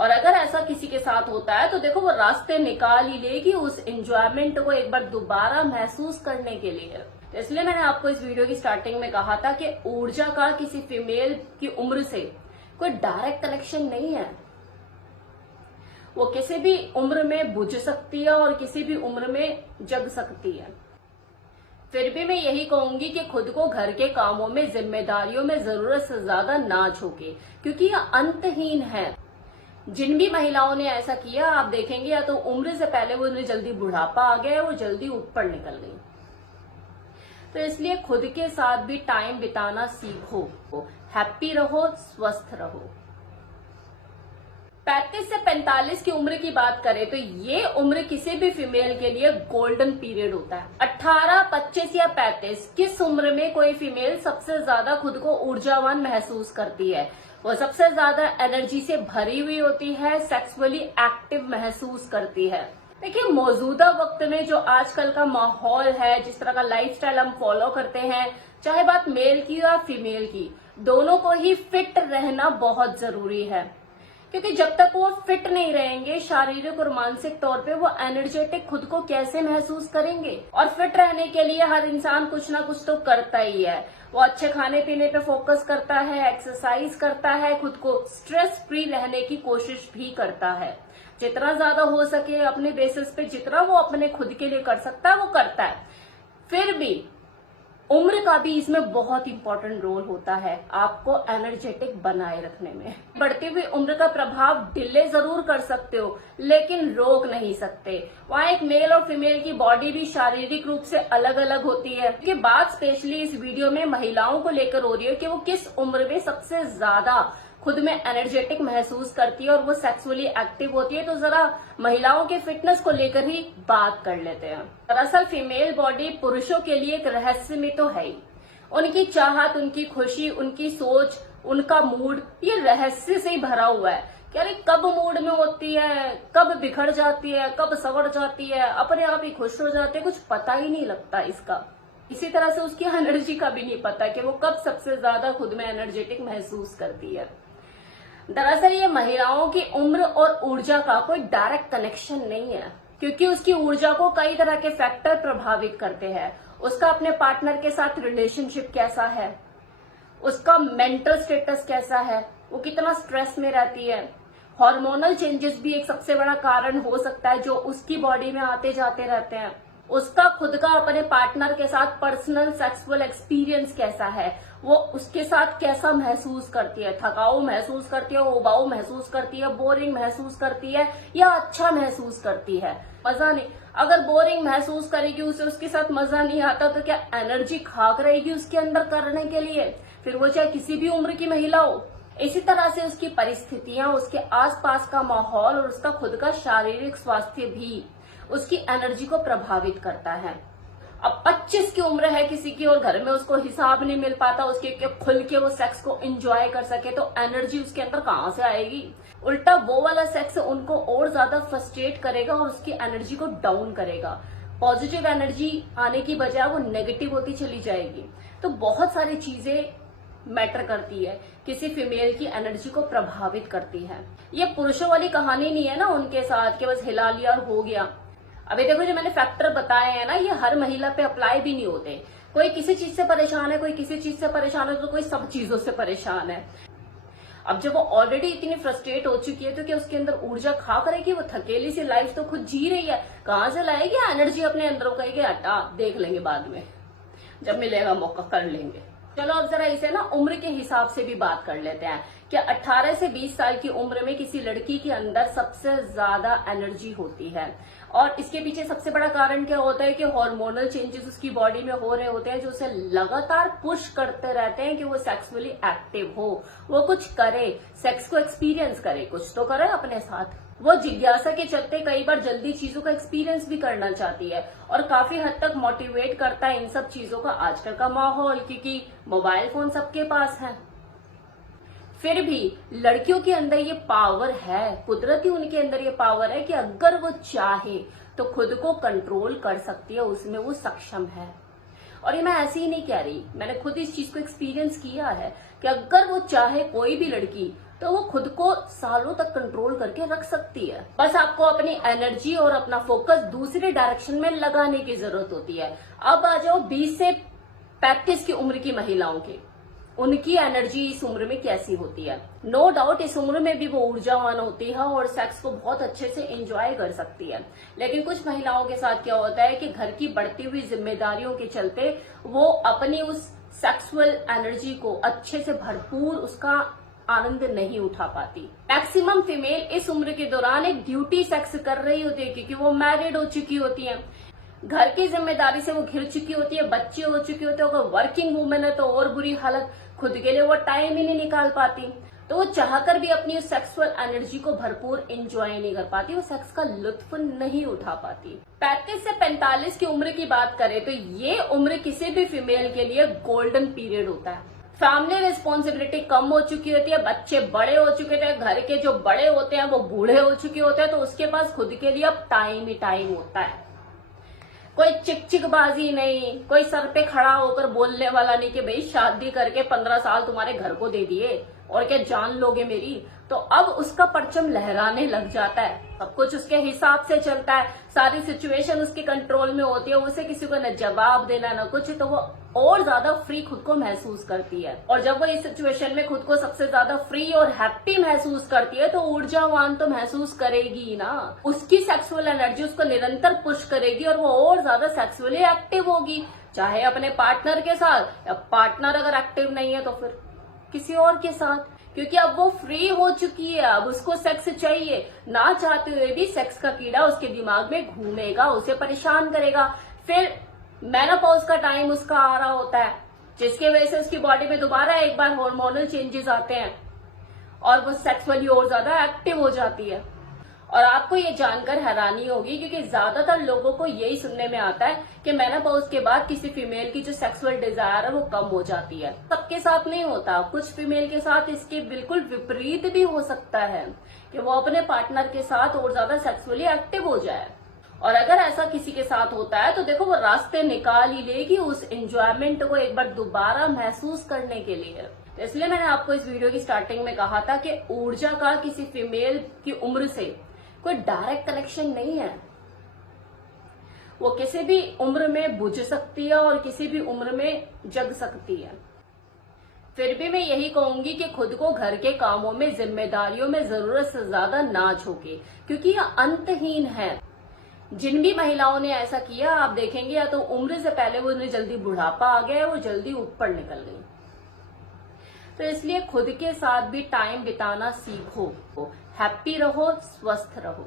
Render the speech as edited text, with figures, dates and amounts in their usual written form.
और अगर ऐसा किसी के साथ होता है तो देखो वो रास्ते निकाल ही लेगी उस एंजॉयमेंट को एक बार दोबारा महसूस करने के लिए। तो इसलिए मैंने आपको इस वीडियो की स्टार्टिंग में कहा था कि ऊर्जा का किसी फीमेल की उम्र से कोई डायरेक्ट कनेक्शन नहीं है। वो किसी भी उम्र में बुझ सकती है और किसी भी उम्र में जग सकती है। फिर भी मैं यही कहूंगी कि खुद को घर के कामों में, जिम्मेदारियों में जरूरत से ज्यादा ना झोंके, क्योंकि यह अंतहीन है। जिन भी महिलाओं ने ऐसा किया आप देखेंगे या तो उम्र से पहले वो उन्हें जल्दी बुढ़ापा आ गया, वो जल्दी ऊपर निकल गई। तो इसलिए खुद के साथ भी टाइम बिताना सीखो, हैप्पी रहो, स्वस्थ रहो। 35 से 45 की उम्र की बात करें तो ये उम्र किसी भी फीमेल के लिए गोल्डन पीरियड होता है। 18, 25 या 35 किस उम्र में कोई फीमेल सबसे ज्यादा खुद को ऊर्जावान महसूस करती है? वो सबसे ज्यादा एनर्जी से भरी हुई होती है, सेक्सुअली एक्टिव महसूस करती है। देखिए, मौजूदा वक्त में जो आजकल का माहौल है, जिस तरह का लाइफस्टाइल हम फॉलो करते हैं, चाहे बात मेल की या फीमेल की, दोनों को ही फिट रहना बहुत जरूरी है। क्योंकि जब तक वो फिट नहीं रहेंगे शारीरिक और मानसिक तौर पे, वो एनर्जेटिक खुद को कैसे महसूस करेंगे? और फिट रहने के लिए हर इंसान कुछ ना कुछ तो करता ही है। वो अच्छे खाने पीने पे फोकस करता है, एक्सरसाइज करता है, खुद को स्ट्रेस फ्री रहने की कोशिश भी करता है। जितना ज्यादा हो सके अपने बेसिस पे, जितना वो अपने खुद के लिए कर सकता है वो करता है। फिर भी उम्र का भी इसमें बहुत इंपॉर्टेंट रोल होता है आपको एनर्जेटिक बनाए रखने में। बढ़ती हुई उम्र का प्रभाव डिले जरूर कर सकते हो, लेकिन रोक नहीं सकते। वहाँ एक मेल और फीमेल की बॉडी भी शारीरिक रूप से अलग अलग होती है। क्योंकि बात स्पेशली इस वीडियो में महिलाओं को लेकर हो रही है कि वो किस उम्र में सबसे ज्यादा खुद में एनर्जेटिक महसूस करती है और वो सेक्सुअली एक्टिव होती है। तो जरा महिलाओं के फिटनेस को लेकर ही बात कर लेते हैं। दरअसल फीमेल बॉडी पुरुषों के लिए एक रहस्य में तो है ही। उनकी चाहत, उनकी खुशी, उनकी सोच, उनका मूड, ये रहस्य से ही भरा हुआ है कि अरे कब मूड में होती है, कब बिखर जाती है, कब संवर जाती है, अपने आप ही खुश हो जाती है, कुछ पता ही नहीं लगता इसका। इसी तरह से उसकी एनर्जी का भी नहीं पता कि वो कब सबसे ज्यादा खुद में एनर्जेटिक महसूस करती है। दरअसल ये महिलाओं की उम्र और ऊर्जा का कोई डायरेक्ट कनेक्शन नहीं है, क्योंकि उसकी ऊर्जा को कई तरह के फैक्टर प्रभावित करते हैं। उसका अपने पार्टनर के साथ रिलेशनशिप कैसा है, उसका मेंटल स्टेटस कैसा है, वो कितना स्ट्रेस में रहती है। हार्मोनल चेंजेस भी एक सबसे बड़ा कारण हो सकता है जो उसकी बॉडी में आते जाते रहते हैं। उसका खुद का अपने पार्टनर के साथ पर्सनल सेक्सुअल एक्सपीरियंस कैसा है, वो उसके साथ कैसा महसूस करती है, थकाऊ महसूस करती है, उबाऊ महसूस करती है, बोरिंग महसूस करती है या अच्छा महसूस करती है। मजा नहीं, अगर बोरिंग महसूस करेगी, उसे उसके साथ मजा नहीं आता तो क्या एनर्जी खाक रहेगी उसके अंदर करने के लिए? फिर वो चाहे किसी भी उम्र की महिला हो। इसी तरह से उसकी परिस्थितियां, उसके आसपास का माहौल और उसका खुद का शारीरिक स्वास्थ्य भी उसकी एनर्जी को प्रभावित करता है। अब 25 की उम्र है किसी की और घर में उसको हिसाब नहीं मिल पाता उसके कि खुल के वो सेक्स को एंजॉय कर सके, तो एनर्जी उसके अंदर कहां से आएगी? उल्टा वो वाला सेक्स उनको और ज्यादा फ्रस्ट्रेट करेगा और उसकी एनर्जी को डाउन करेगा। पॉजिटिव एनर्जी आने की बजाय वो नेगेटिव होती चली जाएगी। तो बहुत सारी चीजें मैटर करती है, किसी फीमेल की एनर्जी को प्रभावित करती है। ये पुरुषों वाली कहानी नहीं है ना उनके साथ कि बस हिला लिया और हो गया। अभी देखो जो मैंने फैक्टर बताए हैं ना, ये हर महिला पे अप्लाई भी नहीं होते। कोई किसी चीज से परेशान है, कोई किसी चीज से परेशान है, तो कोई सब चीजों से परेशान है। अब जब वो ऑलरेडी इतनी फ्रस्ट्रेट हो चुकी है तो क्या उसके अंदर ऊर्जा खा करेगी? वो थकेली सी लाइफ तो खुद जी रही है, कहां से लाएगी एनर्जी अपने अंदर? वो कहेगी हटा, देख लेंगे बाद में, जब मिलेगा मौका कर लेंगे। चलो अब जरा इसे ना उम्र के हिसाब से भी बात कर लेते हैं कि 18 से 20 साल की उम्र में किसी लड़की के अंदर सबसे ज्यादा एनर्जी होती है। और इसके पीछे सबसे बड़ा कारण क्या होता है कि हार्मोनल चेंजेस उसकी बॉडी में हो रहे होते हैं जो उसे लगातार पुश करते रहते हैं कि वो सेक्सुअली एक्टिव हो, वो कुछ करे, सेक्स को एक्सपीरियंस करे, कुछ तो करे अपने साथ। वो जिज्ञासा के चलते कई बार जल्दी चीजों का एक्सपीरियंस भी करना चाहती है और काफी हद तक मोटिवेट करता है इन सब चीजों का आजकल का माहौल, क्योंकि मोबाइल फोन सबके पास है। फिर भी लड़कियों के अंदर ये पावर है, कुदरती उनके अंदर ये पावर है कि अगर वो चाहे तो खुद को कंट्रोल कर सकती है, उसमें वो सक्षम है। और ये मैं ऐसे ही नहीं कह रही, मैंने खुद इस चीज को एक्सपीरियंस किया है कि अगर वो चाहे कोई भी लड़की तो वो खुद को सालों तक कंट्रोल करके रख सकती है। बस आपको अपनी एनर्जी और अपना फोकस दूसरे डायरेक्शन में लगाने की जरूरत होती है। अब आ जाओ 20 से 35 की उम्र की महिलाओं की, उनकी एनर्जी इस उम्र में कैसी होती है। नो डाउट इस उम्र में भी वो ऊर्जावान होती है और सेक्स को बहुत अच्छे से एंजॉय कर सकती है। लेकिन कुछ महिलाओं के साथ क्या होता है कि घर की बढ़ती हुई जिम्मेदारियों के चलते वो अपनी उस सेक्सुअल एनर्जी को अच्छे से भरपूर उसका आनंद नहीं उठा पाती। मैक्सिमम फीमेल इस उम्र के दौरान एक ड्यूटी सेक्स कर रही होती है, क्योंकि वो मैरिड हो चुकी होती है, घर की जिम्मेदारी से वो घिर चुकी होती है, बच्चे हो चुके होते हैं। अगर वर्किंग वुमेन है तो और बुरी हालत, खुद के लिए वो टाइम ही नहीं निकाल पाती, तो वो चाहकर भी अपनी उस सेक्सुअल एनर्जी को भरपूर एंजॉय नहीं कर पाती, वो सेक्स का लुत्फ नहीं उठा पाती। 35 से 45 की उम्र की बात करें तो ये उम्र किसी भी फीमेल के लिए गोल्डन पीरियड होता है। फैमिली रिस्पॉन्सिबिलिटी कम हो चुकी होती है, बच्चे बड़े हो चुके थे, घर के जो बड़े होते हैं वो बूढ़े हो चुके होते हैं, तो उसके पास खुद के लिए अब टाइम ही टाइम होता है। कोई चिकचिकबाजी नहीं, कोई सर पे खड़ा होकर बोलने वाला नहीं कि भाई शादी करके 15 साल तुम्हारे घर को दे दिए और क्या जान लोगे मेरी। तो अब उसका परचम लहराने लग जाता है, सब कुछ उसके हिसाब से चलता है, सारी सिचुएशन उसके कंट्रोल में होती है, उसे किसी को न जवाब देना न कुछ, तो वो और ज्यादा फ्री खुद को महसूस करती है। और जब वो इस सिचुएशन में खुद को सबसे ज्यादा फ्री और हैप्पी महसूस करती है तो ऊर्जावान तो महसूस करेगी ही ना। उसकी सेक्सुअल एनर्जी उसको निरंतर पुश करेगी और वो और ज्यादा सेक्सुअली एक्टिव होगी, चाहे अपने पार्टनर के साथ, या पार्टनर अगर एक्टिव नहीं है तो फिर किसी और के साथ, क्योंकि अब वो फ्री हो चुकी है। अब उसको सेक्स चाहिए, ना चाहते हुए भी सेक्स का कीड़ा उसके दिमाग में घूमेगा, उसे परेशान करेगा। फिर मेनोपॉज का टाइम उसका आ रहा होता है, जिसकी वजह से उसकी बॉडी में दोबारा एक बार हार्मोनल चेंजेस आते हैं और वो सेक्सुअली और ज्यादा एक्टिव हो जाती है। और आपको ये जानकर हैरानी होगी, क्योंकि ज्यादातर लोगों को यही सुनने में आता है कि मेनोपॉज के बाद किसी फीमेल की जो सेक्सुअल डिजायर है वो कम हो जाती है। सबके साथ नहीं होता, कुछ फीमेल के साथ इसके बिल्कुल विपरीत भी हो सकता है कि वो अपने पार्टनर के साथ और ज्यादा सेक्सुअली एक्टिव हो जाए। और अगर ऐसा किसी के साथ होता है तो देखो वो रास्ते निकाल ही लेगी उस एंजॉयमेंट को एक बार दोबारा महसूस करने के लिए। तो इसलिए मैंने आपको इस वीडियो की स्टार्टिंग में कहा था कि ऊर्जा का किसी फीमेल की उम्र से कोई डायरेक्ट कनेक्शन नहीं है। वो किसी भी उम्र में बुझ सकती है और किसी भी उम्र में जग सकती है। फिर भी मैं यही कहूंगी कि खुद को घर के कामों में, जिम्मेदारियों में जरूरत से ज्यादा ना झोंके, क्योंकि यह अंतहीन है। जिन भी महिलाओं ने ऐसा किया आप देखेंगे या तो उम्र से पहले वो उन्हें जल्दी बुढ़ापा आ गया, वो जल्दी ऊपर निकल गई। तो इसलिए खुद के साथ भी टाइम बिताना सीखो, हैप्पी रहो, स्वस्थ रहो।